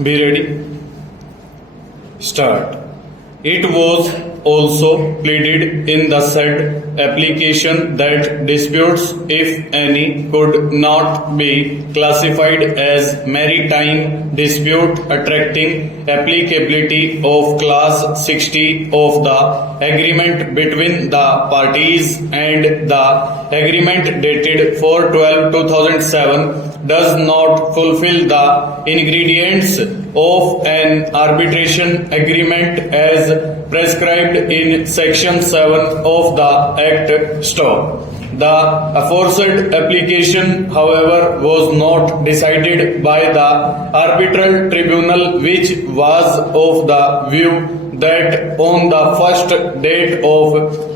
Be ready. Start. It was also pleaded in the said application that disputes, if any, could not be classified as maritime dispute attracting applicability of Clause 60 of the agreement between the parties, and the agreement dated 4/12/2007 does not fulfill the ingredients of an arbitration agreement as prescribed in Section 7 of the Act. Stop. The aforesaid application, however, was not decided by the arbitral tribunal, which was of the view that on the first date of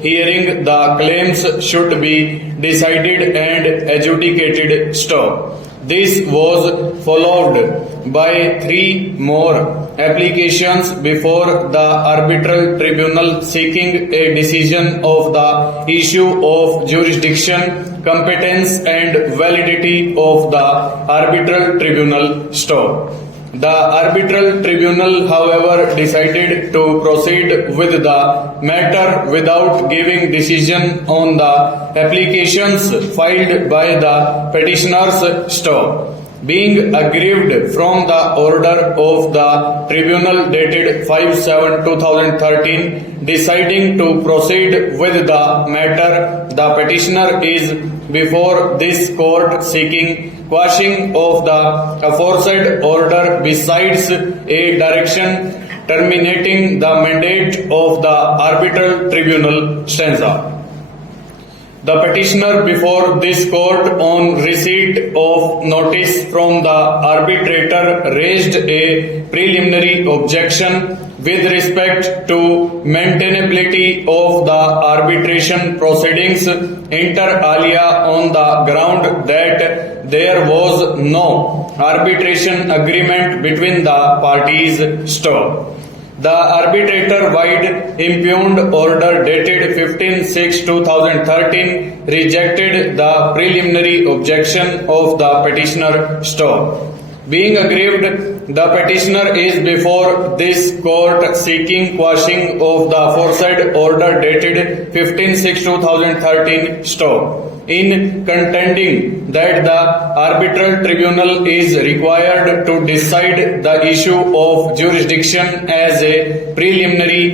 hearing the claims should be decided and adjudicated. Stop. This was followed by 3 more applications before the arbitral tribunal seeking a decision of the issue of jurisdiction, competence and validity of the arbitral tribunal. Stop. The arbitral tribunal, however, decided to proceed with the matter without giving decision on the applications filed by the petitioners. Stop. Being aggrieved from the order of the tribunal dated 5/7/2013 deciding to proceed with the matter, the petitioner is before this court seeking quashing of the aforesaid order besides a direction terminating the mandate of the arbitral tribunal. Stanza. The petitioner before this court, on receipt of notice from the arbitrator, raised a preliminary objection with respect to maintainability of the arbitration proceedings inter alia on the ground that there was no arbitration agreement between the parties. Stop. The arbitrator-wide impugned order dated 15/6/2013 rejected the preliminary objection of the petitioner. Stop. Being aggrieved, the petitioner is before this court seeking quashing of the aforesaid order dated 15/6/2013. Stop. In contending that the arbitral tribunal is required to decide the issue of jurisdiction as a preliminary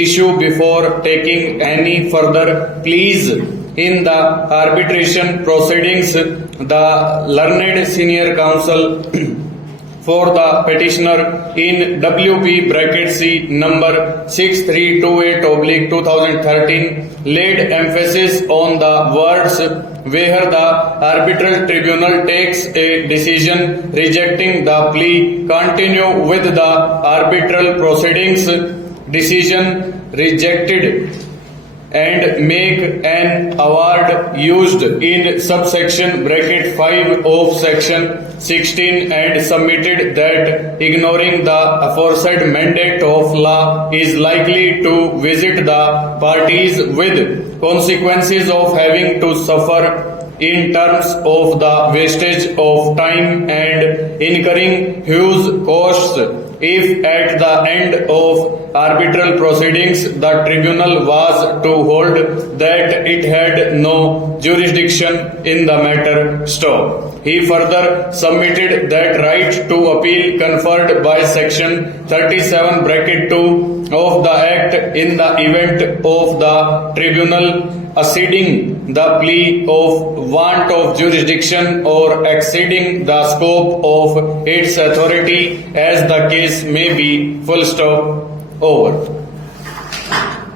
issue before taking any further pleas in the arbitration proceedings, the learned senior counsel for the petitioner in WP C number 6328/2013 laid emphasis on the words where the arbitral tribunal takes a decision rejecting the plea, continue with the arbitral proceedings, decision rejected, and make an award used in subsection (5) of section 16 and submitted that ignoring the aforesaid mandate of law is likely to visit the parties with consequences of having to suffer in terms of the wastage of time and incurring huge costs if at the end of arbitral proceedings the tribunal was to hold that it had no jurisdiction in the matter. Stop. He further submitted that right to appeal conferred by section 37(2) of the Act in the event of the tribunal acceding the plea of want of jurisdiction or exceeding the scope of its authority as the case may be. Full stop. Over.